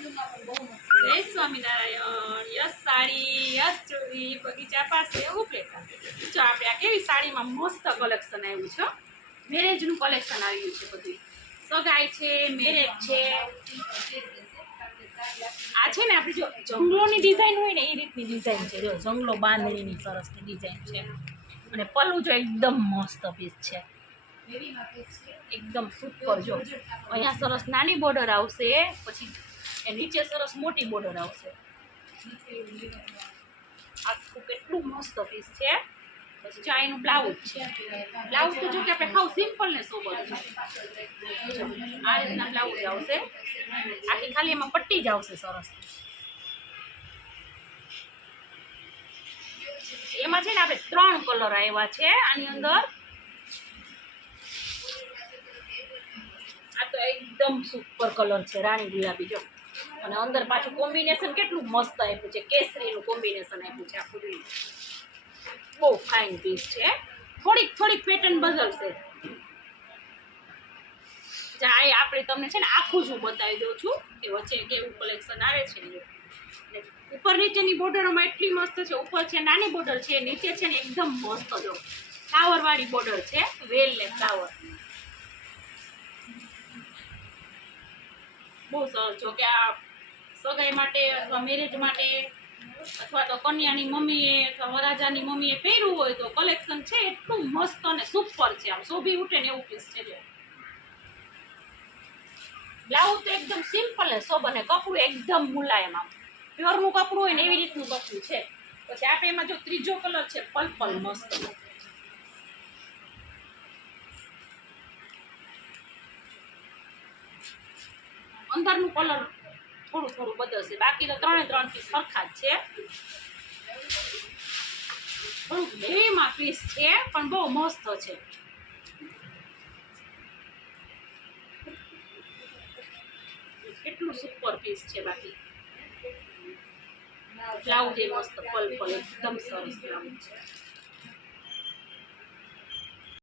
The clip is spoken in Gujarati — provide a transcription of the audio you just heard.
જય સ્વામિનારાયણ. યસ સાડી, યસ ચોરી, બગીચા પાસે ઉપલેટા. જો આપણે આ કેવી સાડીમાં મસ્ત કલેક્શન આવ્યું છે. મેરેજનું કલેક્શન આવ્યું છે બધું. સગાઈ છે, મેરેજ છે. આ છે ને આપણી જો જંગલોની ડિઝાઇન હોય ને એ રીતની ડિઝાઇન છે. જો જંગલો બાંધણીની સરસની ડિઝાઇન છે. અને પલ્લું જો એકદમ મસ્ત પીસ છે, એકદમ સુપર. જો અહીંયા સરસ નાની બોર્ડર આવશે, પછી એ નીચે સરસ મોટી બોર્ડર આવશે. આખું કેટલું મસ્ત પીસ છે. પછી જો એનું બ્લાઉઝ છે. બ્લાઉઝ તો જો કે આપણે ખાવ સિમ્પલ ને સોબર છે. આ રીતના બ્લાઉઝ આવશે. આખી ખાલી એમાં પટ્ટી જ આવશે સરસ. એમાં છે ને આપણે 3 કલર આવ્યા છે આની અંદર. આ તો એકદમ સુપર કલર છે, રાણી ગુલાબી. જો અને અંદર પાછું કોમ્બિનેશન કેટલું મસ્ત આપ્યું છે, કેસરીનું કોમ્બિનેશન આપ્યું છે. આખું બહુ ફાઇન પીસ છે. થોડીક પેટર્ન બદલશે. જાય આપણે તમને છે ને આખું જ હું બતાવી દઉં છું કે વચ્ચે કેવું કલેક્શન આવે છે. ઉપર નીચેની બોર્ડરોમાં એટલી મસ્ત છે. ઉપર છે નાની બોર્ડર છે, નીચે છે ને એકદમ મસ્ત જો ફ્લાવર વાળી બોર્ડર છે, વેલ ને ફ્લાવર. બહુ સરસ. જો કે આ સગાઈ માટે અથવા મેરેજ માટે અથવા તો કન્યાની મમ્મીએ અથવા વરાજાની મમ્મીએ પહેર્યું હોય તો કલેક્શન છે એટલું મસ્ત અને સુપર છે. આમ શોભી ઉઠે ને એવું પીસ છે. બ્લાઉઝ તો એકદમ સિમ્પલ ને સોબર ને કપડું એકદમ મુલાયમ, આમ પ્યોરનું કપડું હોય ને એવી રીતનું કપડું છે. પછી આપણે એમાં જો ત્રીજો કલર છે પર્પલ મસ્ત. અંદરનું કલર થોડું બદલશે, બાકી તો 3 પીસ સરખા જ છે. થોડુંક હેવીમાં પીસ છે પણ બહુ મસ્ત છે. કેટલું સુપર પીસ છે. બાકી બ્લાઉઝ એ મસ્ત પર્પલ એકદમ સરસ બ્લાઉઝ છે.